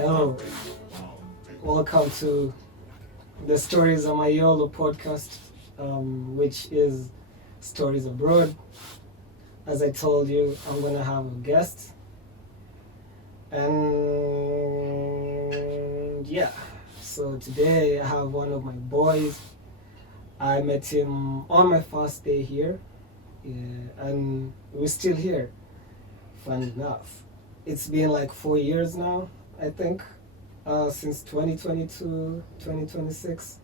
Hello, welcome to the Stories of My YOLO podcast, which is Stories Abroad. As I told you, I'm going to have a guest. And yeah, so today I have one of my boys. I met him on my first day here, and we're still here, funny enough. It's been like 4 years now, I think, since 2022, 2026.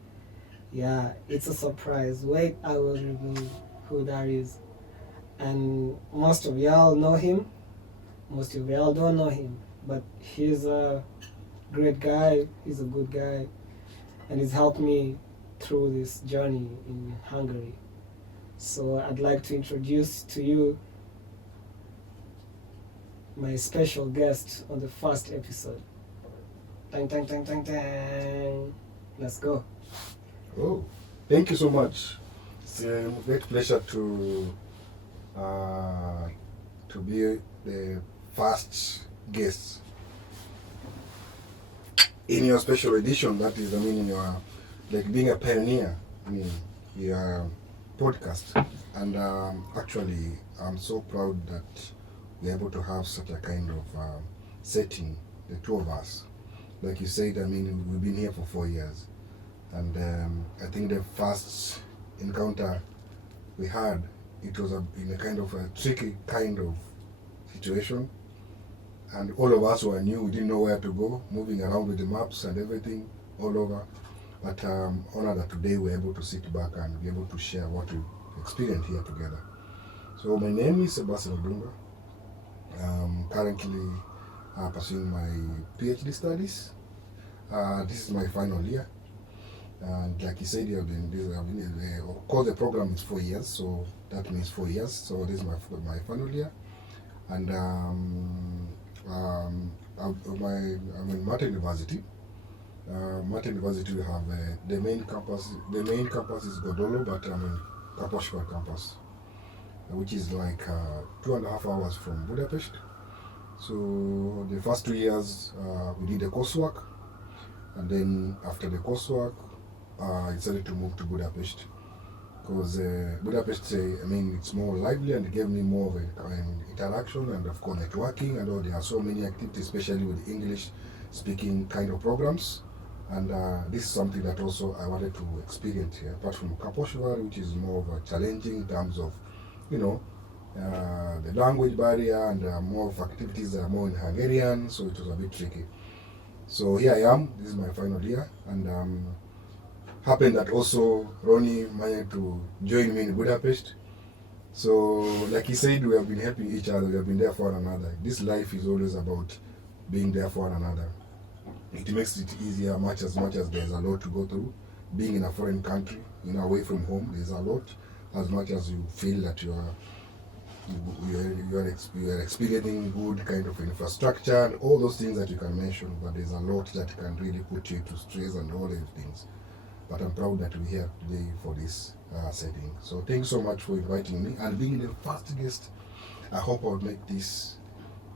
Yeah, it's a surprise. Wait, I will reveal who that is. And most of y'all know him. Most of y'all don't know him. But he's a great guy. He's a good guy. And he's helped me through this journey in Hungary. So I'd like to introduce to you my special guest on the first episode. Tang, tang, tang, tang, tang. Let's go. Oh, thank you so much. It's a great pleasure to be the first guest in your special edition. That is, in your, like, being a pioneer, your podcast. And actually, I'm so proud that we're able to have such a kind of setting, the two of us. Like you said, we've been here for 4 years. And I think the first encounter we had, it was in a kind of a tricky kind of situation. And all of us were new, we didn't know where to go, moving around with the maps and everything all over. But I'm honored that today we're able to sit back and be able to share what we experienced here together. So my name is Sebastian Odunga. I'm currently pursuing my PhD studies. This is my final year. And like you said, of course the program is 4 years, so that means 4 years. So this is my final year. And I'm in Martin University. Martin University, we have the main campus. The main campus is Godolo, but I'm in Kaposhvar campus, which is like 2.5 hours from Budapest. So the first 2 years we did the coursework, and then after the coursework I decided to move to Budapest because Budapest, it's more lively and it gave me more of an interaction and of course networking, and there are so many activities, especially with English speaking kind of programs. And this is something that also I wanted to experience here, apart from Kaposhvar, which is more of a challenging in terms of, the language barrier, and more of activities that are more in Hungarian, so it was a bit tricky. So here I am, this is my final year, and happened that also Ronnie managed to join me in Budapest. So like he said, we have been helping each other, we have been there for one another. This life is always about being there for one another. It makes it easier much as there's a lot to go through. Being in a foreign country, away from home, there's a lot. As much as you feel that you are experiencing good kind of infrastructure and all those things that you can mention, but there's a lot that can really put you to stress and all those things. But I'm proud that we're here today for this setting. So thanks so much for inviting me and being the first guest. I hope it will make this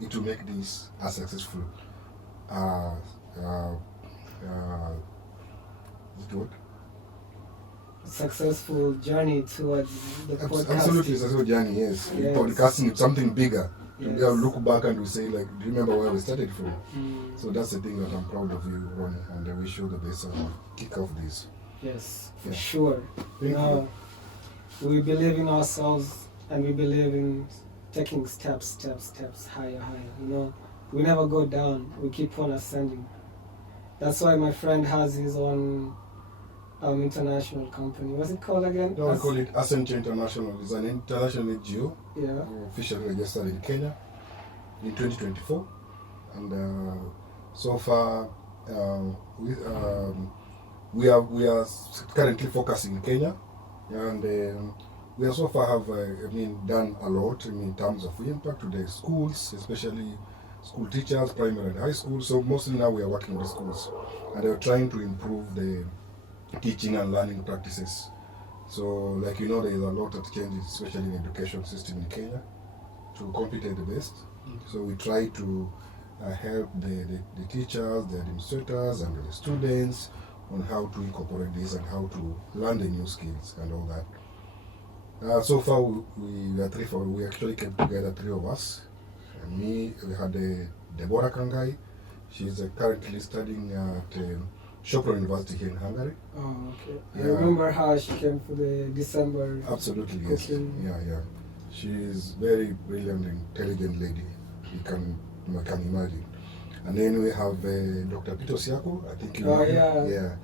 a successful successful journey towards the podcast. Absolutely, successful journey, yes. Podcasting is something bigger. Yes. We look back and we say, like, do you remember where we started from? So that's the thing that I'm proud of you, Ronnie, and I wish you the best as we kick off this. Yes, for sure. Thank you. We believe in ourselves and we believe in taking steps higher. We never go down, we keep on ascending. That's why my friend has his own international company. What's it called again? No, we call it Ascent International. It's an international NGO. Yeah. Officially registered in Kenya in 2024. And so far, we are currently focusing in Kenya, and we are so far have done a lot in terms of impact to the schools, especially school teachers, primary and high school. So mostly now we are working with the schools, and they are trying to improve the teaching and learning practices. So, like there is a lot of changes, especially in the education system in Kenya, to compete at the best. So we try to help the teachers, the administrators, and the students on how to incorporate this and how to learn the new skills and all that. So far, we are we actually came together, three of us. And me, we had Deborah Kangai. She's currently studying at Sopron University here in Hungary. Oh, okay. I remember how she came for the December. Absolutely, yes. Cooking. Yeah. She is very brilliant, intelligent lady. You can imagine. And then we have Dr. Peter Siako. I think you know him. Yeah.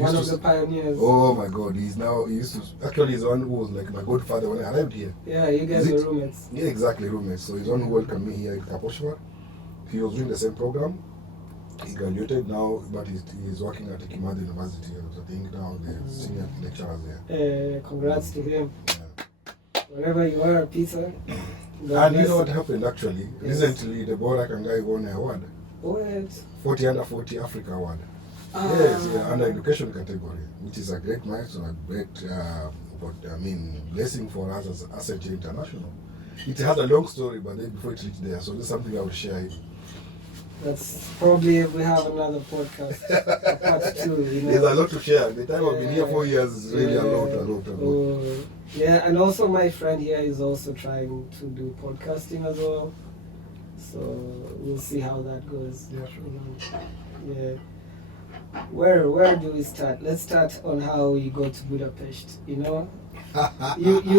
One of the pioneers. Oh my God, he used to, actually he's the one who was like my godfather when I arrived here. Yeah, you guys were roommates. Yeah, exactly, roommates. So he's the one who welcomed me here in Kaposhwar. He was doing the same program. He graduated now, but he's working at Kimada University. I think now the senior lecturer there. Congrats to him. Yeah. Wherever you are, Peter. And you know what happened actually? Yes. Recently, Deborah Kangai won an award. What? 40 under 40 Africa Award. Yes, under education category, which is a great milestone, a great blessing for us as SHA International. It has a long story, but then before it reached there, so this is something I will share. That's probably if we have another podcast, part 2. There's a lot to share. The time I've been here 4 years is really a lot. Yeah, and also my friend here is also trying to do podcasting as well. So we'll see how that goes. Yeah, sure. Yeah. Where do we start? Let's start on how we go to Budapest. You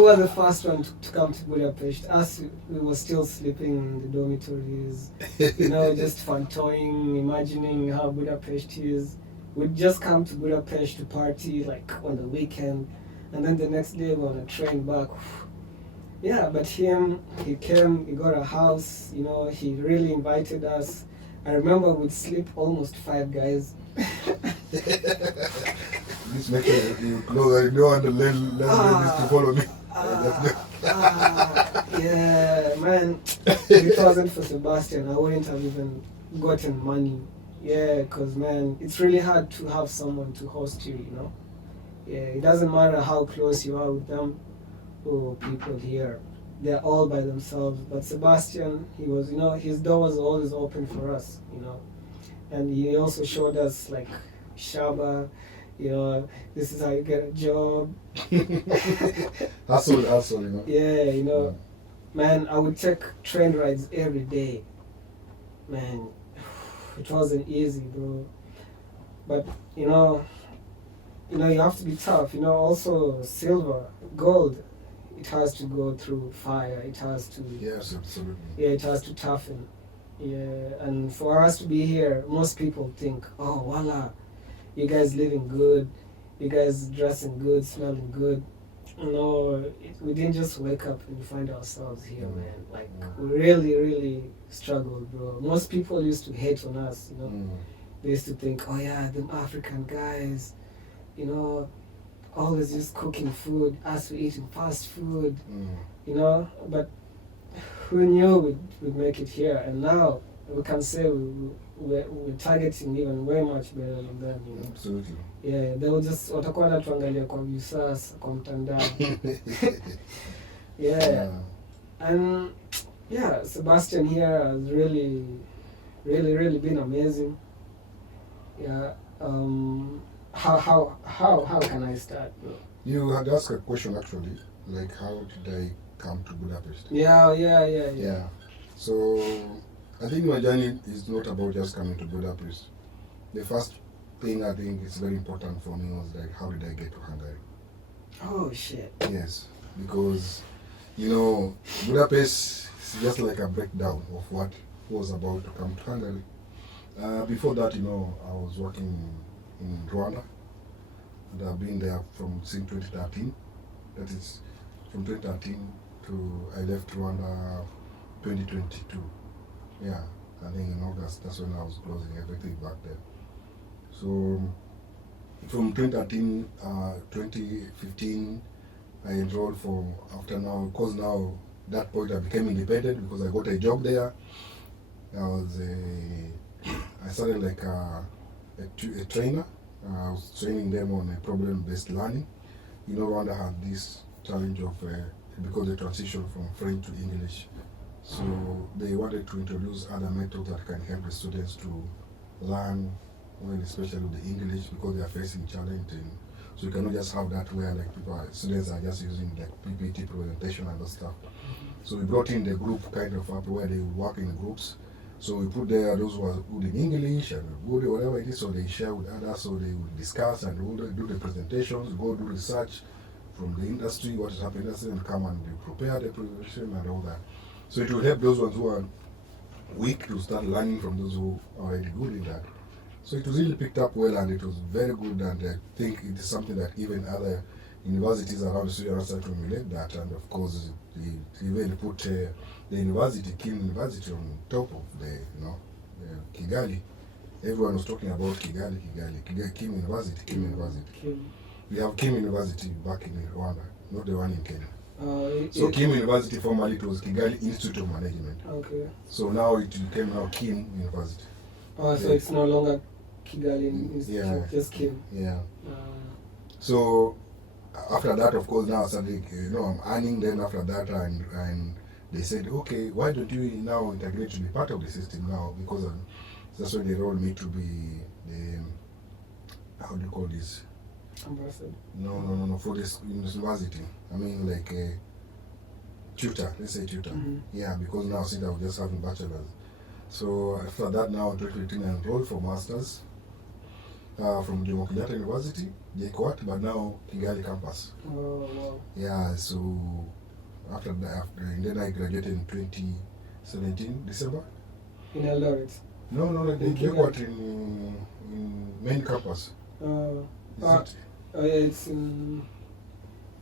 were the first one to come to Budapest. Us, we were still sleeping in the dormitories, just fantoying, imagining how Budapest is. We'd just come to Budapest to party like on the weekend, and then the next day we're on a train back. Yeah, but he came, he got a house, he really invited us. I remember we'd sleep almost 5 guys. This makes you close. I don't want the ladies to follow me. Yeah, man. If it wasn't for Sebastian, I wouldn't have even gotten money. Yeah, because, man, it's really hard to have someone to host you, Yeah, it doesn't matter how close you are with them or people here. They're all by themselves. But Sebastian, he was, his door was always open for us, And he also showed us, like, Shaba, this is how you get a job. Hustle, Yeah, Man, I would take train rides every day. Man, it wasn't easy, bro. But, you have to be tough. Also silver, gold, it has to go through fire. It has to... Yes, absolutely. Yeah, it has to toughen. Yeah, and for us to be here, most people think, oh, voila, you guys living good, you guys dressing good, smelling good. We didn't just wake up and find ourselves here, man. Like, we really, really struggled, bro. Most people used to hate on us, They used to think, oh yeah, them African guys, always just cooking food, us we eating fast food, but who knew we'd make it here? And now we can say we're targeting even way much better than them, Absolutely. Yeah, they will just watakuwa natuangalia kwa visasa kwa mtandao. Yeah. And yeah, Sebastian here has really, really, really been amazing. Yeah. How can I start, bro? You had asked a question actually, like how did I come to Budapest? Yeah. So I think my journey is not about just coming to Budapest. The first thing I think is very important for me was like, how did I get to Hungary? Oh shit. Yes, because Budapest is just like a breakdown of what was about to come to Hungary. Before that, I was working in Rwanda, and I've been there since 2013. That is from 2013 to I left Rwanda 2022. Yeah, I think in August, that's when I was closing everything back there. So from 2013, 2015, I enrolled for after now, because now that point I became independent because I got a job there. I started like a trainer. I was training them on a problem-based learning. You know, Rwanda had this challenge of because they transition from French to English. So they wanted to introduce other methods that can help the students to learn, well, especially with the English, because they are facing challenge. And so you cannot just have that where like students are just using like PPT presentation and that stuff. So we brought in the group kind of up where they work in groups. So we put there those who are good in English and good whatever it is, so they share with others, so they will discuss and do the presentations, go do research from the industry, what is happening in the industry, and come and prepare the presentation and all that. So it will help those ones who are weak to start learning from those who are already good in that. So it was really picked up well, and it was very good, and I think it is something that even other universities around Sweden start to emulate that, and of course they even put the university, Kim University, on top of the, Kigali. Everyone was talking about Kigali, Kim University, Kim University. Kim. We have Kim University back in Rwanda, not the one in Kenya. So Kim University formerly it was Kigali Institute of Management. Okay. So now it became now Kim University. Oh, so it's no longer Kigali Institute, just Kim. Yeah. So after that, of course, now suddenly, I'm earning. Then after that, and they said, okay, why don't you now integrate to be part of the system now? Because that's when they rolled me to be the, how do you call this? Ambassador. No, for this university. I mean, like a tutor. Let's say tutor. Mm-hmm. Yeah, because now since I was just having bachelor's. So after that, now in 2018, I enrolled for masters from Jomo Kenyatta University, JKUAT, but now Kigali campus. Oh, wow. Yeah, so after that, and then I graduated in 2017, December. In Eldoret? No, like the JKUAT in main campus. Yeah, it's in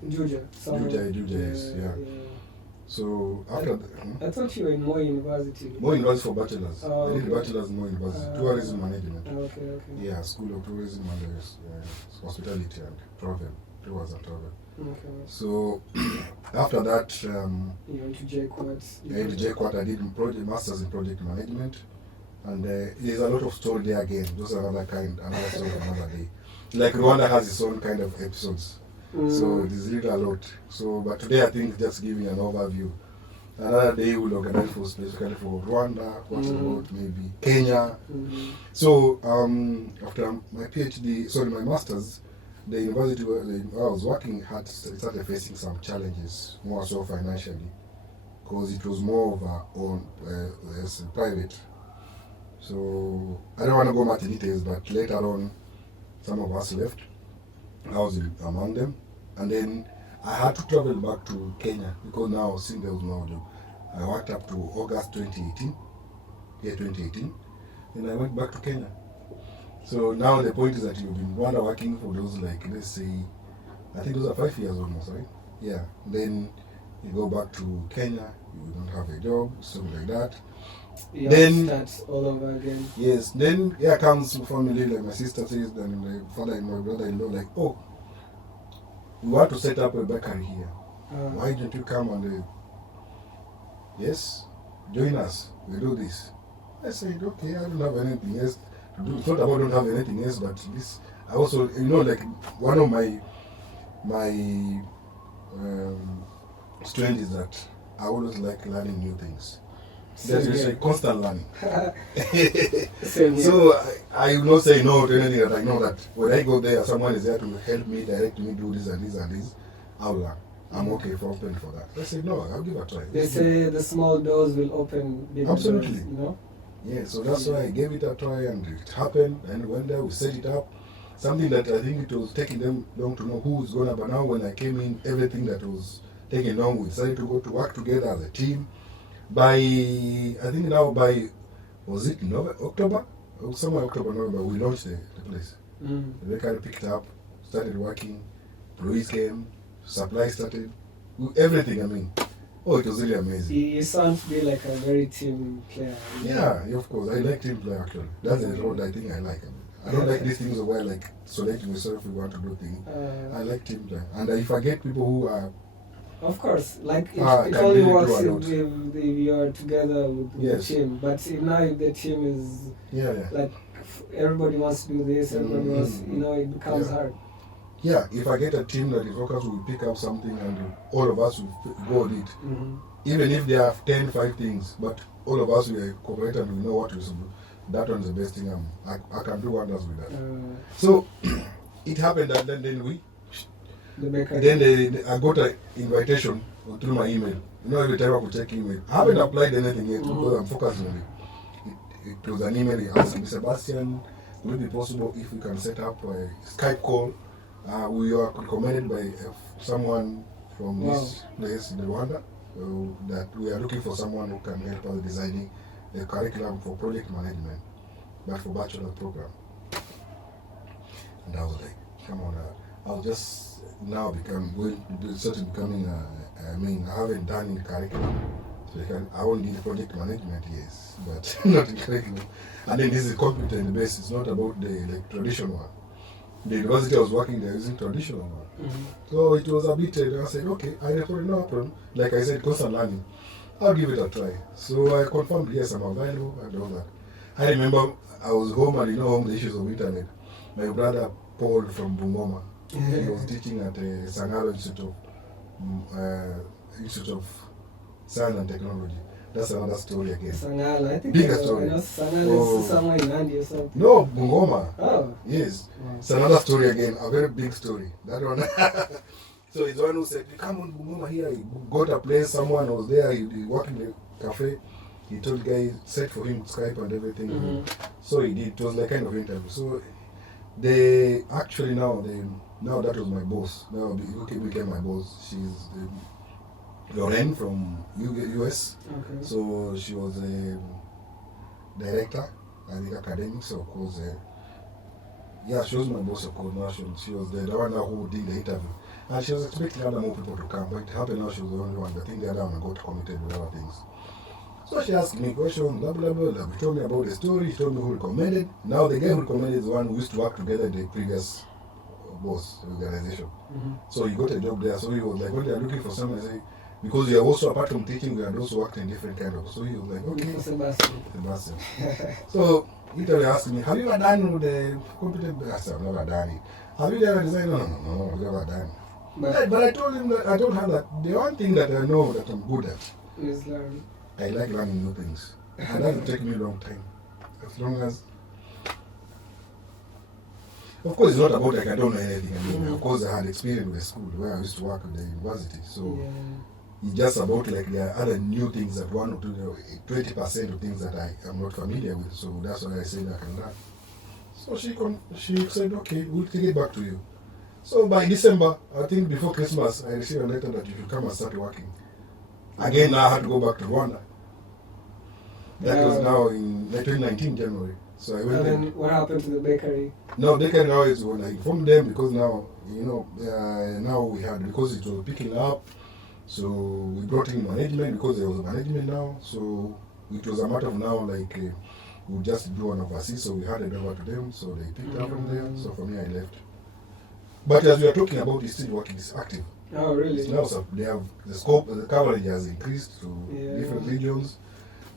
Juja. Juja, yes, yeah. So after I thought you were in Moi University. Moi University for bachelor's. Oh, I did okay. bachelor's in Moi University, tourism management. Okay. Yeah, School of Tourism and Hospitality and Travel, Tours and Travel. Okay. So after that, you went to JKUAT. I did JKUAT. I did masters in project management, and there's a lot of story there again. Just another story another day. Like Rwanda has its own kind of episodes. So it is really a lot. So, but today I think just giving an overview. Another day we'll organize for specifically for Rwanda, what about maybe Kenya. So after my PhD, my masters, the university where I was working had started facing some challenges, more so financially, because it was more of as private. So I don't want to go much details, but later on, some of us left. I was among them. And then I had to travel back to Kenya because now since there was no job. I worked up to August 2018. Then I went back to Kenya. So now the point is that you've been Rwanda working for those let's say, I think those are 5 years almost, right? Yeah. Then you go back to Kenya, you don't have a job, something like that. You then start all over again. Yes. Then here comes family, like my sister says, and my father and my brother-in-law, like, oh, we want to set up a bakery here. Why don't you come and yes, join us? We do this. I said, okay, I don't have anything else to do. It's not about don't have anything else, but this. I also, like one of my strengths is that I always like learning new things. There's a constant learning. So I will not say no to anything that I know that when I go there, someone is there to help me, direct me, do this and this and this. I'll learn. I'm okay for open for that. I said no, I'll give it a try. They say the small doors will open big Absolutely. doors, Yeah, so that's why I gave it a try, and it happened. And when we set it up, something that I think it was taking them long to know who was gonna. But now when I came in, everything that was taking long, we decided to go to work together as a team. Was it October? Somewhere October, November, we launched the place. The bakery picked up, started working, employees came, supply started, everything, Oh, it was really amazing. You sound to be like a very team player. Yeah, of course. I like team play actually. That's the role I think I like. I don't like these things where like selecting yourself if you want to do things. I like team play. And if I get people who are of course, like it can only really works do a lot. if you are together with Yes. the team. But now if the team is like everybody wants to do this, everybody wants, it becomes hard. Yeah, if I get a team that is focused, will pick up something and all of us will go on it. Even if there are 10, 5 things, but all of us will cooperate and we know what we should do. That one's the best thing. I can do wonders with that. So it happened that then we. Then I got an invitation through my email. Every time I could check email. I haven't applied anything yet because I'm focusing on it. It was an email. He asked me, Sebastian, would it be possible if we can set up a Skype call? We are recommended by someone from this place in Rwanda that we are looking for someone who can help us designing a curriculum for project management, but for bachelor program. And I was like, come on, I'll just now becoming, I haven't done in curriculum. So I won't need project management, yes, but not in curriculum. And then this is competent based, it's not about the traditional one. The university I was working there using traditional one. So it was a bit, I said, okay, I thought no problem. Like I said, constant learning. I'll give it a try. So I confirmed, yes, I'm available and all that. I remember I was home and home the issues of internet. My brother Paul from Bungoma, he was teaching at the Sangalo Institute of Science and Technology. That's another story again. Sangalo, I think bigger story. Sangalo is somewhere in India or something. No, Bungoma. Oh. Yes. Wow. It's another story again, a very big story. That one. So he's the one who said, come on, Bungoma here. He got a place, someone was there, he worked in the cafe. He told the guy, set for him Skype and everything. So he did. It was like kind of interview. So they actually now that was my boss. Now became my boss. She's Lorraine from US. Okay. So she was a director and the academics, of course. She was my boss, of course. Now she was the one who did the interview. And she was expecting other more people to come, but it happened now she was the only one. I think the other one got committed with other things. So she asked me questions, blah, blah, blah, blah. She told me about the story, she told me who recommended. Now the guy who recommended is the one who used to work together in the previous boss organization. So he got a job there. So he was like, when they are looking for someone, say, because you are also, apart from teaching, we had also worked in different kind of. So he was like, okay. Sebastian. So he asked me, have you ever done with the computer? I said, I've never done it. Have you ever designed? No, I've never done it. But I told her that the one thing that I know that I'm good at is learning. I like learning new things. And that will take me a long time. As long as... Of course, it's not about like I don't know anything. I mean, of course, I had experience with the school where I used to work at the university. So it's just about like there are other new things that 1 or 2, 20% of things that I am not familiar with. So that's why I said I can learn. So she said, okay, we'll take it back to you. So by December, I think before Christmas, I received a letter that you should come and start working. Again, now I had to go back to Rwanda. That was now in 2019 January. So I went there. And what happened to the bakery? No, bakery now is when I informed them because now, now we had, because it was picking up, so we brought in management because there was a management now. So it was a matter of now like we just do an overseas. So we handed over to them. So they picked up from there. So for me, I left. But as we are talking about, it's still working, it's active. Oh, really? It's now, so they have the scope, the coverage has increased to different regions.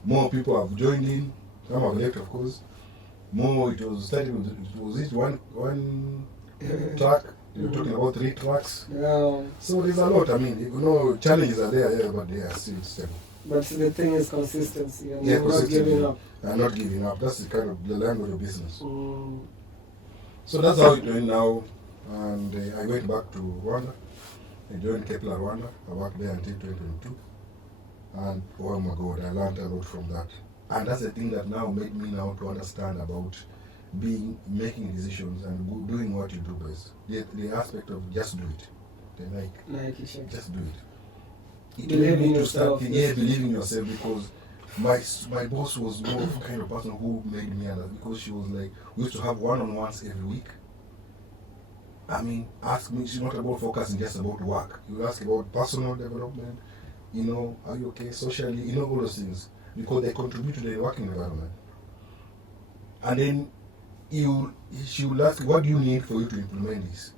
More people have joined in. Some have left, of course. More, it was started with, it was each one track. You're talking about 3 tracks. Yeah. So there's a lot. I mean, challenges are there, but they are still stable. But the thing is consistency. And consistency. Not giving up. And not giving up. That's the kind of the language of business. So that's how it's doing now. And I went back to Rwanda. I joined Kepler Rwanda. I worked there until 2022. And oh my God, I learned a lot from that. And that's the thing that now made me now to understand about making decisions and doing what you do best. The aspect of just do it. Just do it. It believe made me in to yourself. start believe in yourself, because my boss was more of the kind of person who made me understand, because she was like, we used to have one-on-ones every week. I mean, ask me, she's not about focusing just about work. You ask about personal development, you know, are you okay socially, you know, all those things, because they contribute to the working environment. And then she will ask, what do you need for you to implement this?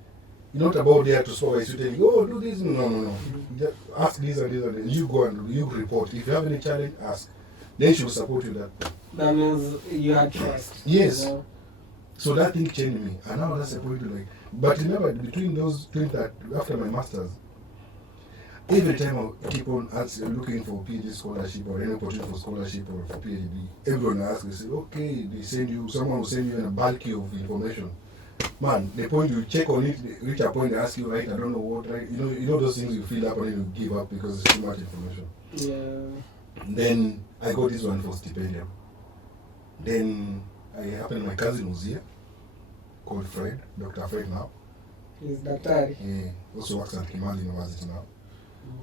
You're not about there to supervise you, tell you, oh, do this. No. Just ask this and this and this. You go and you report. If you have any challenge, ask. Then she will support you that point. That means you had trust. Yes. You know? So that thing changed me. And now that's the point to like. But remember, between those 20, after my master's, every time I keep on looking for PhD scholarship or any opportunity for scholarship or for PhD, everyone asks, they say, okay, someone will send you a bulky of information. Man, the point you check on it, reach a point, they ask you, right, I don't know what, right? You know those things you fill up and then you give up because it's too much information. Yeah. Then I got this one for stipendium. Then my cousin was here, called Fred, Dr. Fred now. He's Daktari. He also works at Kimali University now.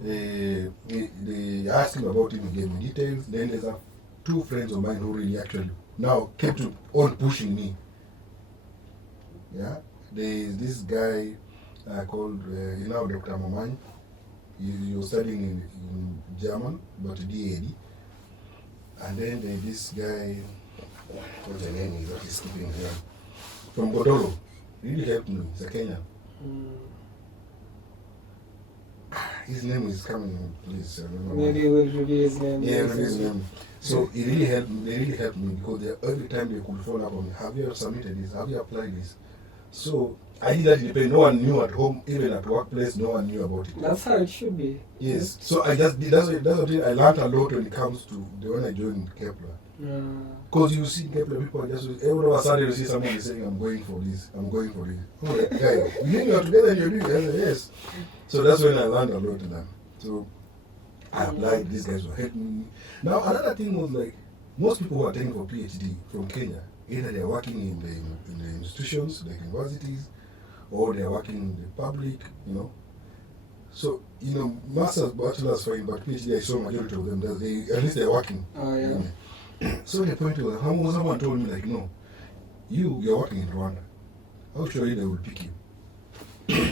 They asked him about him, he gave me details. Then there's two friends of mine who really actually now kept on pushing me. Yeah, there's this guy called, Dr. Mamani. He was studying in German, but DAD. And then there's this guy, what's the name is, that is skipping here, from Godolo. He really helped me, he's a Kenyan. His name is coming, please. I don't know. Maybe we'll review his name. Yeah, review his name. So he really helped me. They really helped me because every time they could follow up on me, have you submitted this? Have you applied this? So I did that depend. No one knew at home, even at workplace, no one knew about it. That's how it should be. Yes. So I just did. That's what I learned a lot when it comes to when I joined Kepler. Because you see Kepler, people are just every of a sudden you see someone is saying, I'm going for this. Oh, yeah, you are together and you're doing it. Yes. So that's when I learned a lot of them. So I applied, these guys were helping me. Now another thing was like, most people who are taking for PhD from Kenya, either they're working in the institutions, like universities, or they're working in the public, you know. So, masters, bachelors fine, but PhD, I saw majority of them, at least they're working. Oh, yeah. So the point was, someone told me like, no, you're working in Rwanda. How sure they will pick you?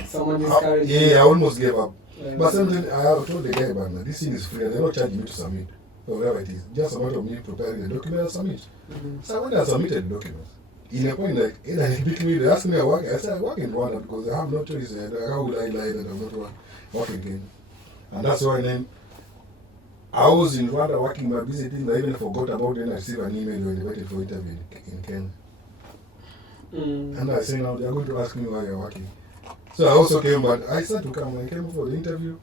Someone discouraged you. Yeah, I almost gave up. But sometimes I told the guy, but this thing is free and they're not charging me to submit. Or whatever it is. Just a matter of me preparing the document and submit. So when I submitted the documents, in a point like, either they pick me, they ask me I work, I said I work in Rwanda because I have no choice. How would I lie that I'm not working again? And that's why then I was in Rwanda working my busy thing. I even forgot about it and I received an email when they waited for interview in Kenya. And I said, now they're going to ask me why you're working. So I also came, but I started to come. When I came for the interview,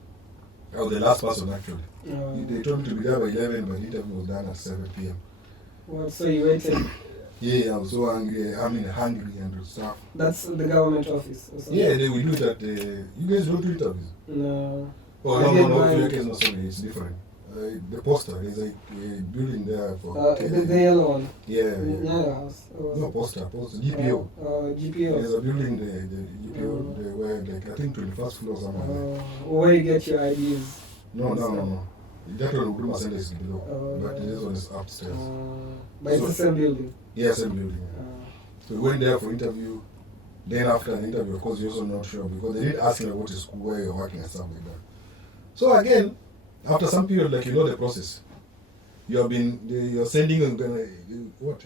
I was the last person actually. They told me to be there by 11, but the interview was done at 7 p.m. Well, so you waited? Yeah, I was so hungry. Hungry and stuff. That's the government office or something? Yeah, they will do that. You guys don't do interviews? No. Oh, no, for your case, no, sorry, it's different. The poster, there's a building there for... the yellow one? Yeah. Nyaya House? No, poster, GPO. GPO. There's a building there, the GPO, where, like, I think 21st floor or something. Where you get your IDs? No. That one, Huduma Center is below, but this one is upstairs. But it's the same building? Yeah, same building. So we went there for interview. Then after an interview, of course, you're also not sure because they didn't ask you about the school, where you're working and stuff like that. So again, after some period, like the process, you're sending what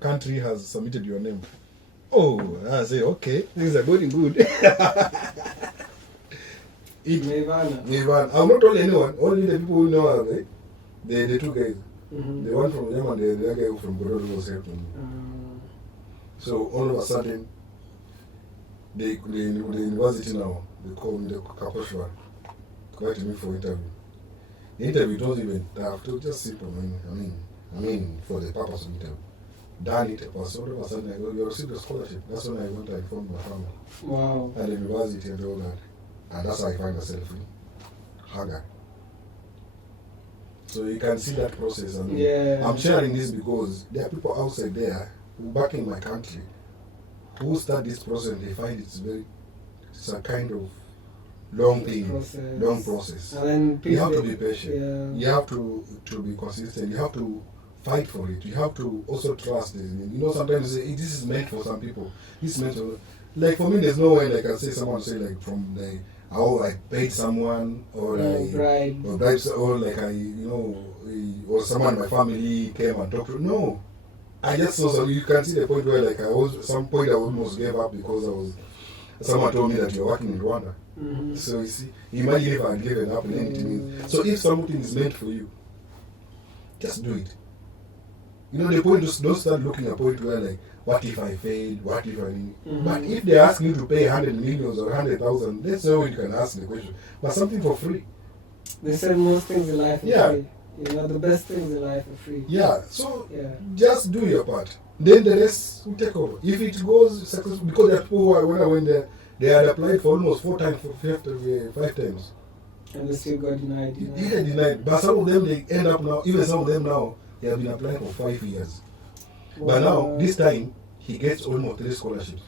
country has submitted your name. Oh, I say okay, things are going good. Nirvana. I'm not telling anyone. Only the people who know are the two guys. The one from Yemen, the other guy from Bordeaux was helping me. So all of a sudden, the university now, they call me the Kaposhwa, invited me for interview. The interview don't even have to, just simple. I mean, for the purpose of interview. Done it, but all of a sudden I go, you received a scholarship. That's when I went to inform my family. Wow. And the university and all that. And that's how I find myself in Hungary. So you can see that process. I'm sharing this because there are people outside there who back in my country who start this process and they find it's a kind of long process. And then you have to be patient. Yeah. You have to be consistent. You have to fight for it. You have to also trust it. Sometimes you say, this is meant for some people. This is meant for... Like for me, there's no way like I say someone say like from how I paid someone, or bribe. or bribes, or like or someone in my family came and talked to. No, I just saw some. You can see the point where like I was at some point I almost gave up because someone told me that you're working in Rwanda. Mm-hmm. So you see, imagine if I had given up and anything. So if something is meant for you, just do it. The point is, don't start looking at a point where like, what if I failed? What if I didn't? Mm-hmm. But if they ask you to pay 100 millions or 100,000, that's how you can ask the question. But something for free. They said most things in life are Yeah. free. The best things in life are free. Yeah. So Yeah. just do your part. Then the rest will take over. If it goes successful, because there are people who when I went there, they had applied for almost 4 times, 5 times. And they still got denied. Yeah, denied. But some of them, they end up now, even some of them now, they have been applying for 5 years. But now, this time, he gets almost 3 scholarships.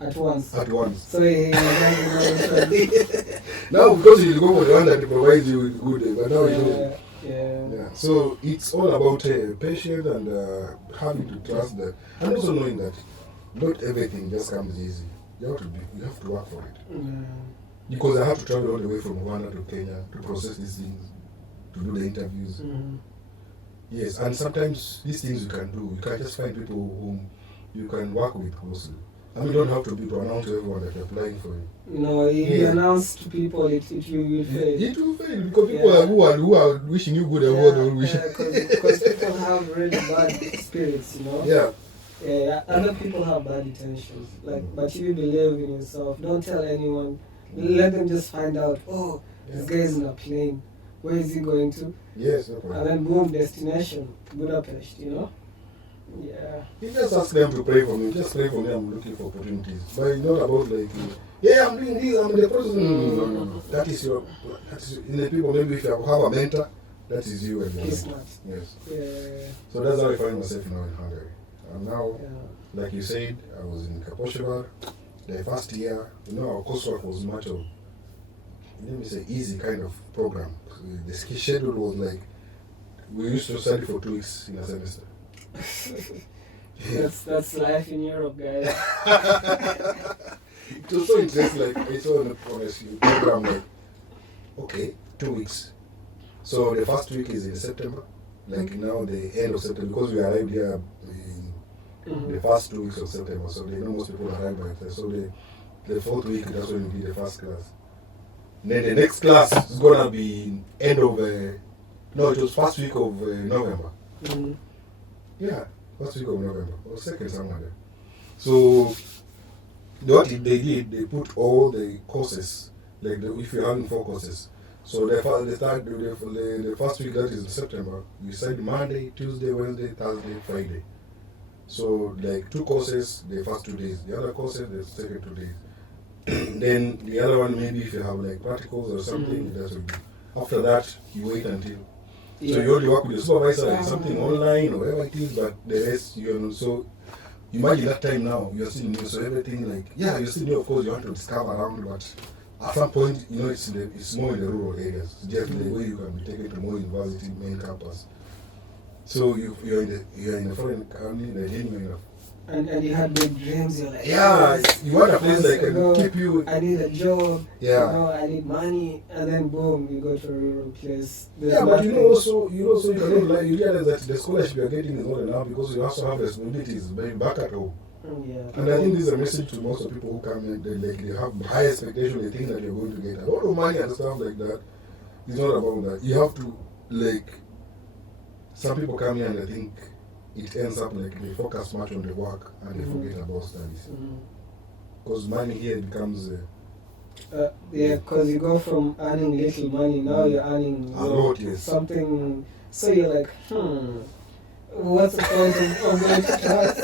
At once. At once. So he Now, because you go for the one that provides you with good, but now you don't. Yeah. So it's all about patience and having to trust that, and also knowing that not everything just comes easy. You have to work for it. Yeah. Because I have to travel all the way from Rwanda to Kenya to process these things, to do the interviews. Mm-hmm. Yes, and sometimes these things you can do. You can just find people whom you can work with closely. I mean, you don't have to announce to everyone that you're applying for it. If you announce to people, it will fail. It will fail because people who are wishing you good and who don't wish. Because people have really bad spirits, Yeah. Yeah, other people have bad intentions. But if you believe in yourself, don't tell anyone. Let them just find out. Oh, this guy is in a plane. Where is he going to? Yes, no problem. And then boom, destination, Budapest. Yeah. You just ask them to pray for me. Just pray for me. I'm looking for opportunities. But it's not about like, I'm doing this. I'm in the process. No. That is your. In the people. Maybe if you have a mentor, that is you and He's smart. Yes. Yeah. So that's how I find myself now in Hungary. And now, like you said, I was in Kaposhevar. The first year, our coursework was much of, let me say, easy kind of program. The schedule was like, we used to study for 2 weeks in a semester. That's life in Europe, guys. It was so interesting. Like I saw on the program, like, okay, 2 weeks. So the first week is in September, like now the end of September, because we arrived here in the first 2 weeks of September. So most people arrive by then. So the fourth week, that's when we did the first class. And then the next class is gonna be end of it was first week of November. Mm-hmm. Yeah, first week of November or second somewhere there. So what they did, they put all the courses, like if you're having 4 courses. So the first week, that is in September, you said Monday, Tuesday, Wednesday, Thursday, Friday. So like 2 courses the first 2 days, the other courses the second 2 days. Then the other one, maybe if you have like practicals or something, that's what you do. After that, you wait until. So you only work with your supervisor and something online or whatever it is, but the rest, so imagine that time now, you're still new, so everything like, you're still new, of course, you want to discover around, but at some point, it's more in the rural areas, just the way you can be taken to more university, main campus. So you're in a foreign country, Nigeria, and you had big dreams. You're like, you want a place that can keep you. I need a job. Yeah. I need money, and then boom, you go to a rural place. But you cannot lie. You realize that the scholarship you're getting is not enough because you also have responsibilities back at home. Yeah. And I think this is a message to most of people who come in. They have high expectations. They think that you're going to get a lot of money and stuff like that. It's not about that. You have to some people come here and they think it ends up like they focus much on the work and they forget about studies. Because money here becomes because you go from earning little money, now you're earning a lot, yes. Something. So you're like, what's the point of going to class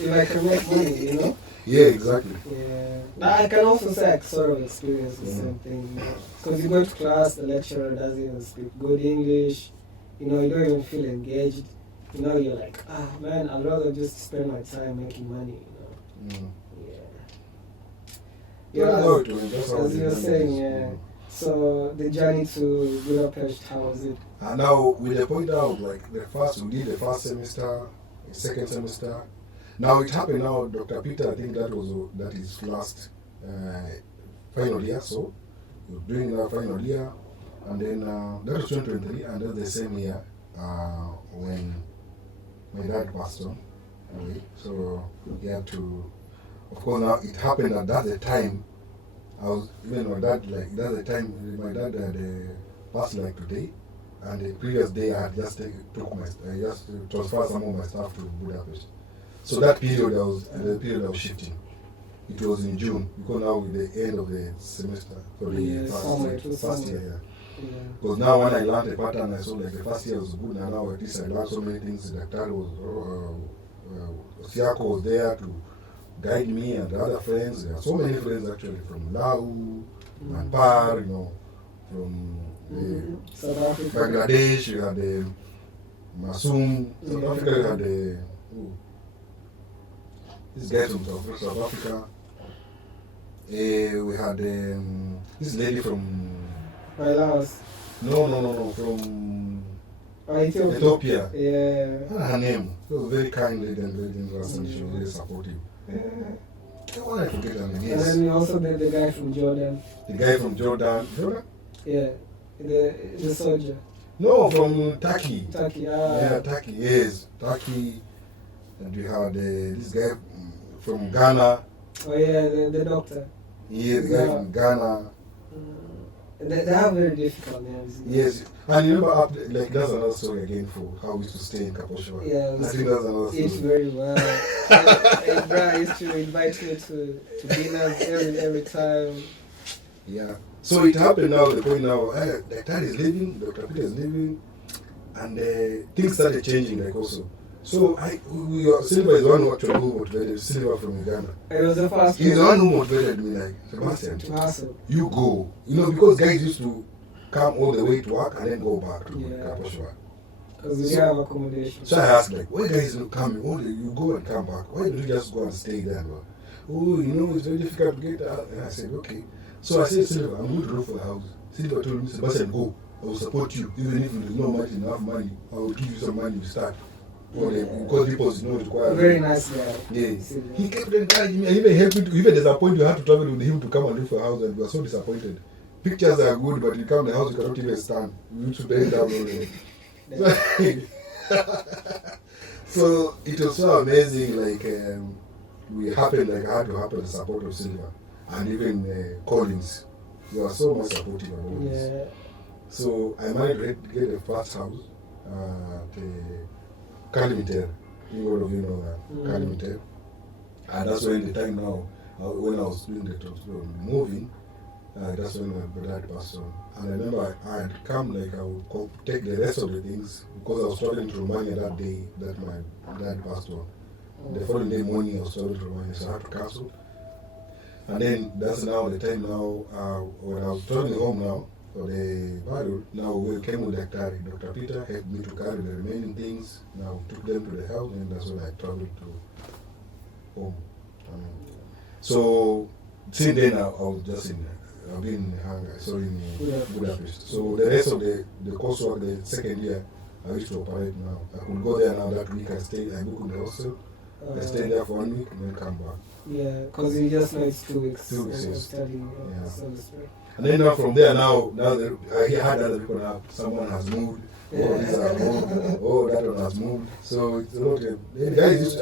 if I can make money, Yeah, exactly. Yeah. I can also say I sort of experience the same thing. Because you go to class, the lecturer doesn't even speak good English. You don't even feel engaged. You're like, man, I'd rather just spend my time making money, As you were saying, So the journey to Budapest, how was it? Now we point out we did the first semester, the second semester. Now it happened now, Dr. Peter, I think that is last final year, so was doing our final year, and then that was 2023, and then the same year when my dad passed on away. So he had to, of course, now it happened at that the time. I was even my dad like that's the time my dad had passed like today, and the previous day I had just took my I just transferred some of my stuff to Budapest. So that period I was the period I was shifting. It was in June because now with the end of the semester for the first year. Yeah. Because now when I learned the pattern, I saw like the first year was good, and now at least I learned so many things. The doctor was Siako was there to guide me and the other friends. There are so many friends actually from Laos, Manpar, from Bangladesh, you had the Masum, South Africa, you had the this guy from South Africa. We had this lady from Laos. No, from Ethiopia. Yeah. Her name. She was a very kind lady and very generous, and she was very supportive. I forget her name. Yes. And then also the guy from Jordan. The guy from Jordan. Jordan? Yeah. The soldier. No, from Turkey. Turkey, Yeah, Turkey, yes. Turkey. And we had this guy from Ghana. Oh, yeah, the doctor. Yes, the guy from Ghana. They have very difficult names. Yes, and you remember like that's another story again for how we used to stay in Kaposhwa. Yeah, I think that's another story. Eat very well. Bra used to invite me to dinners every time. Yeah. So it happened now. The point now, Dr. is leaving, Dr. Peter is leaving, and things started changing like also. So Silva is the one who actually motivated Silva from Uganda. It was the first. He's the one who motivated me, like, Sebastian, to hustle. You go. Because guys used to come all the way to work and then go back to Kaposhwa. Because we have accommodation. So I asked, like, why guys don't come? You go and come back. Why don't you just go and stay there? It's very difficult to get out. And I said, okay. So I said, Silva, I'm going to look for a house. Silva told me, Sebastian, go. I will support you. Even if you do not much enough money, I will give you some money to start. Because people require. Very nice guy. Yeah. He kept encouraging me. I even helped me to, even there's a point you had to travel with him to come and look for a house, and we were so disappointed. Pictures are good, but you come to the house, you cannot even stand. You need to bend down already. So it was so amazing, like I had to happen the support of Silva and even Collins. They were so much supportive about this. Yeah. So I managed to get a first house at Kalimantan. All of you know that. Kalimantan. And that's when the time now, when I was doing the moving, that's when my dad passed on. And I remember I had come, like I would take the rest of the things because I was traveling to Romania that day that my dad passed on. The following day morning I was traveling to Romania, so I had to cancel. And then that's now the time now, when I was traveling home now, for the burial, now we came with Dr. Peter helped me to carry the remaining things. Now took them to the house, and that's when I traveled to home. So since then I was just I've been in Hungary, so in Budapest. So the rest of the coursework, the second year, I used to operate now. I could go there now that week. I booked in the hostel. I stayed there for 1 week and then come back. Yeah, because you just know it's 2 weeks. 2 weeks, yes. Studying, and then now from there now I heard other people now, someone has moved, these are moved, that one has moved. So it's a lot of, I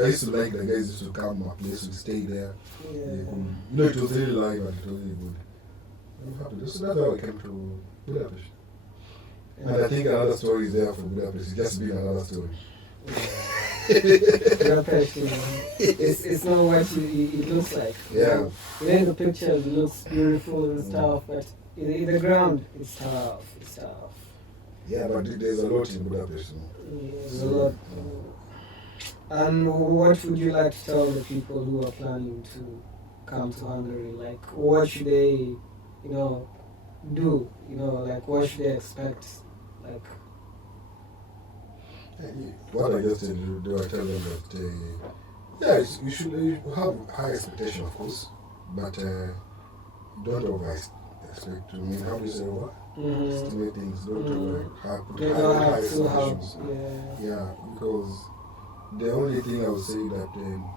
used to like the guys used to come my place, we stay there. Yeah. It was really live and it was really good. I'm happy. So that's how I came to Budapest. Yeah. And I think another story is there for Budapest. It's just been another story. Budapest, it's not what it looks like. Yeah. In the pictures it looks beautiful and stuff, but in the ground it's tough. Yeah, but there's a lot in Budapest. There's a lot. And what would you like to tell the people who are planning to come to Hungary? Like, what should they, do? Like, what should they expect? Like, what I just tell you, do I tell them that you should have high expectation, of course, but don't over expect. How do you say over? Estimate things. Don't put high expectations. Yeah, because the only thing I would say that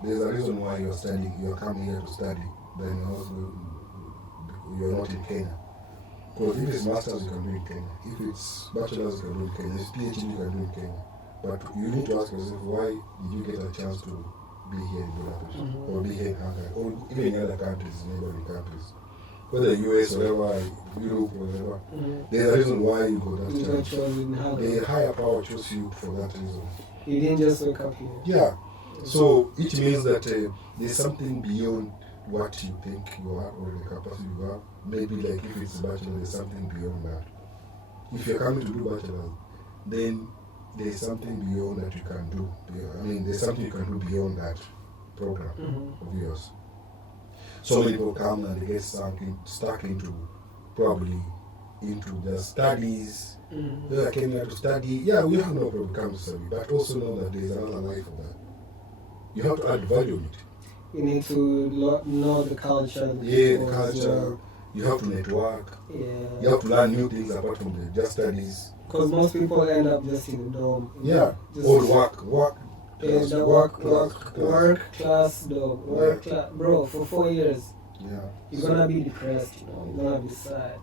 there's a reason why you're studying. You're coming here to study. Then also you're not in Kenya. Because if it's masters, you can do it in Kenya. If it's bachelor's, you can do it in Kenya. If it's PhD, you can do it in Kenya. But you need to ask yourself, why did you get a chance to be here in Budapest, or be here in Hungary, or even in other countries, neighboring countries, whether US, whatever, Europe, whatever. There's a reason why you got that You got chance. chosen Hungary. The higher power chose you for that reason. You didn't just wake up here. Yeah. So it means that there's something beyond what you think you are or the capacity you have. Maybe like if it's a bachelor, there's something beyond that. If you're coming to do bachelor, then there's something beyond that you can do. I mean, there's something you can do beyond that program of yours. So many people come and they get stuck into probably into their studies. They came here to study. Yeah, we have no problem come to study, but also know that there's another life of that. You have to add value in it. You need to know the culture. The culture. You have to network. Yeah. You have to learn new things apart from the just studies. Because most people end up just in the dorm. Yeah. Just Or work. Yeah, the work class dog. Work class, bro. For 4 years, Yeah. you're gonna be depressed. You're gonna be sad.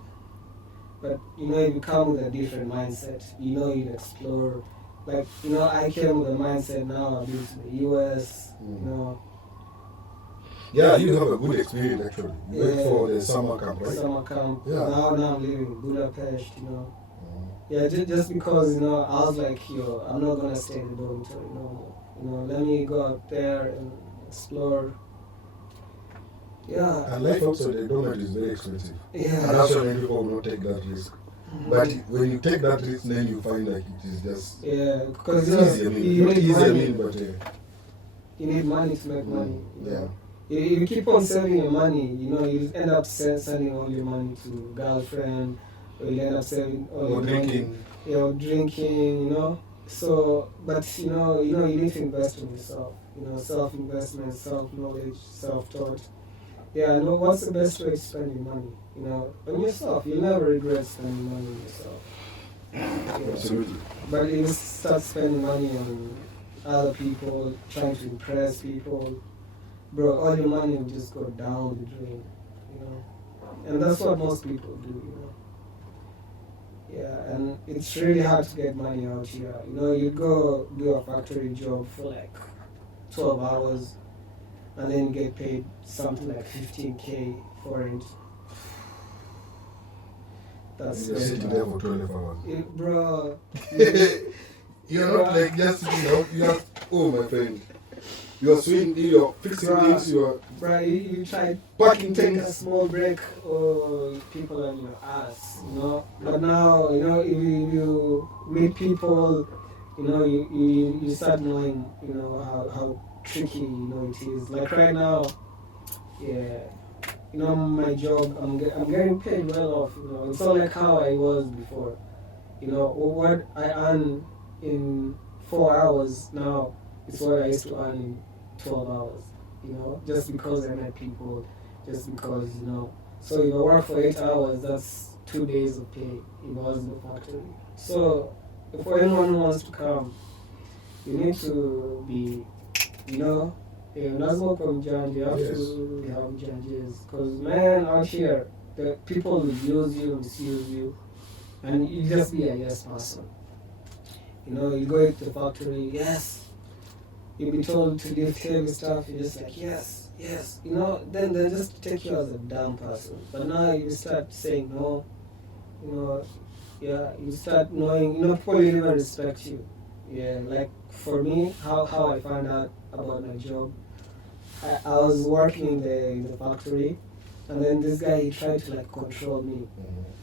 But if you come with a different mindset, you explore. Like I came with a mindset. Now I've been to the US. Yeah, you have a good experience actually. You went for the summer camp, right? Summer camp. Yeah. Now I'm living in Budapest. Yeah, just because I was like, I'm not gonna stay in the dormitory no more. Let me go out there and explore. Yeah. And life outside the dormitory is very expensive. Yeah. And that's why many people will not take that risk. But when you take that risk, then you find that it is just because it's easy. I mean, not easy. I mean, but you need money to make money. Yeah. If you keep on saving your money, you end up sending all your money to girlfriend, or you end up saving all your drinking. money, drinking, So, but you need to invest in yourself. Self-investment, self-knowledge, self-taught. Yeah, I know what's the best way to spend your money. On yourself. You'll never regret spending money on yourself. Yeah. Absolutely. But if you start spending money on other people, trying to impress people, bro, all your money will just go down the drain, And that's what most people do, Yeah, and it's really hard to get money out here. You go do a factory job for like 12 hours, and then you get paid something like 15K for it. That's You're sitting there for 12 hours. Bro. You're not like just you are. Oh my friend. You're swinging, you're fixing things, you're... Bro, you try packing take a things. small break, or people on your ass, But now, if you meet people, you start knowing, how tricky, it is. Like right now, yeah, my job, I'm getting paid well off, It's not like how I was before. What I earn in 4 hours now, it's what I used to earn in 12 hours, just because I met people, just because, So if I work for 8 hours, that's 2 days of pay if I was in the factory. So if anyone who wants to come, you need to be, lazima kwa mjanja, you have to have mjanjas. Because, man, out here, the people will use you, misuse you, and you just be a yes person. You go into the factory, yes. You'll be told to lift heavy stuff, you're just like, yes. Then they just take you as a dumb person. But now you start saying no, you start knowing, people will even respect you. Yeah, like for me, how I found out about my job, I was working in the factory, and then this guy, he tried to control me.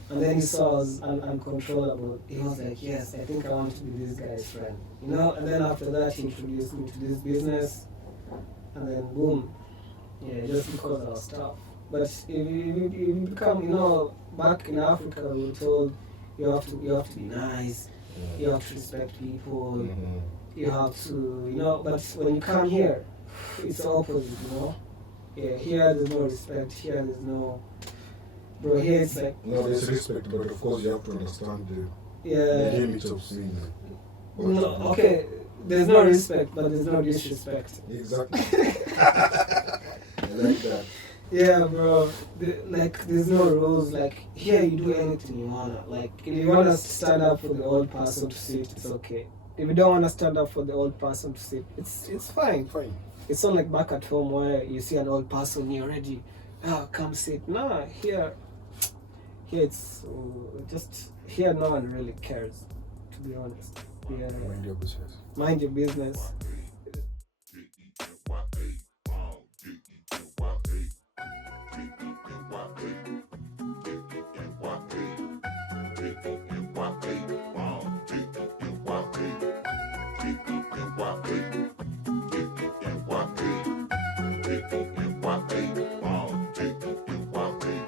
And then he saw I was uncontrollable. He was like, yes, I think I want to be this guy's friend. And then after that, he introduced me to this business. And then boom. Yeah, just because I was tough. But if you become, back in Africa, we were told you have to be nice. You have to respect people. You have to, but when you come here, it's the opposite, Yeah, here there's no respect. Here there's no... Bro, here it's like... No, there's respect, but of course you have to understand the limits of saying that. No, okay, there's no respect, but there's no disrespect. Exactly. I like that. Yeah, bro. Like, there's no rules. Like, here you do anything you wanna. Like, if you wanna stand up for the old person to sit, it's okay. If you don't wanna stand up for the old person to sit, it's fine. Fine. It's not like back at home where you see an old person, you're ready. Come sit. Nah, here it's just here. No one really cares, to be honest. Yeah, Mind your business. mind your business.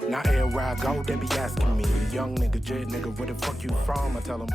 Now everywhere I go, they be asking me, young nigga, jet nigga, where the fuck you from? I tell them.